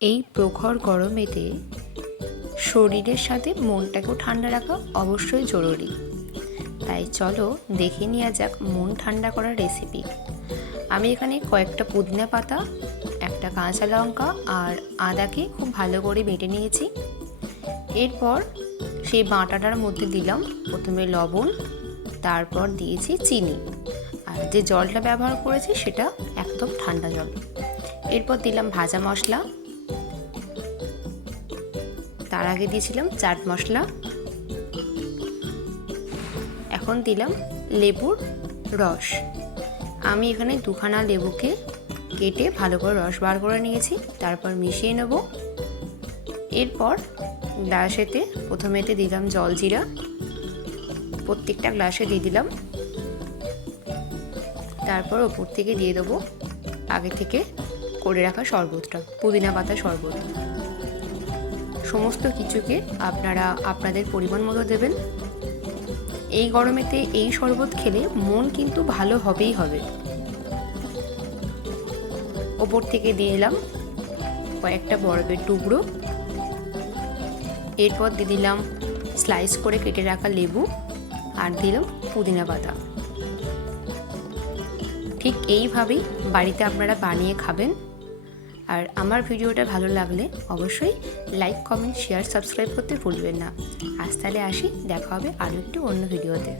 এই প্রখর গরমেতে শরীরের সাথে মনটাকেও ঠান্ডা রাখা অবশ্যই জরুরি। তাই চলো দেখে নেওয়া যাক মন ঠান্ডা করার রেসিপি আমি এখানে কয়েকটা পুদিনা পাতা, একটা কাঁচা লঙ্কা আর আদাকে খুব ভালো করে বেটে নিয়েছি। এরপর সেই বাটাটার মধ্যে দিলাম প্রথমে লবণ, তারপর দিয়েছি চিনি। আর যে জলটা ব্যবহার করেছি সেটা একদম ঠান্ডা জল। এরপর দিলাম ভাজা মশলা তার আগে দিয়েছিলাম চাট মশলা। এখন দিলাম লেবুর রস। আমি এখানে দুখানা লেবুকে কেটে ভালো করে রস বার করে নিয়েছি, তারপর মিশিয়ে নেব। এরপর গ্লাসেতে প্রথমেতে দিলাম জলজিরা প্রত্যেকটা গ্লাসে দিয়ে দিলাম। তারপর ওপর থেকে দিয়ে দেবো আগে থেকে করে রাখা শরবতটা, পুদিনা পাতা শরবত। সমস্ত কিছুকে আপনারা আপনাদের পরিমাণ মতো দেবেন। এই গরমেতে এই শরবত খেলে মন কিন্তু ভালো হবেই হবে। ওপর থেকে দিয়ে দিলাম কয়েকটা বরফের টুকরো। এরপর দিয়ে দিলাম স্লাইস করে কেটে রাখা লেবু আর দিলাম পুদিনা পাতা। ঠিক এইভাবেই বাড়িতে আপনারা বানিয়ে খাবেন। আর আমার ভিডিওটা ভালো লাগলে অবশ্যই লাইক কমেন্ট শেয়ার সাবস্ক্রাইব করতে ভুলবেন না। আজ তাহলে আসি, দেখা হবে আরও একটি অন্য ভিডিওতে।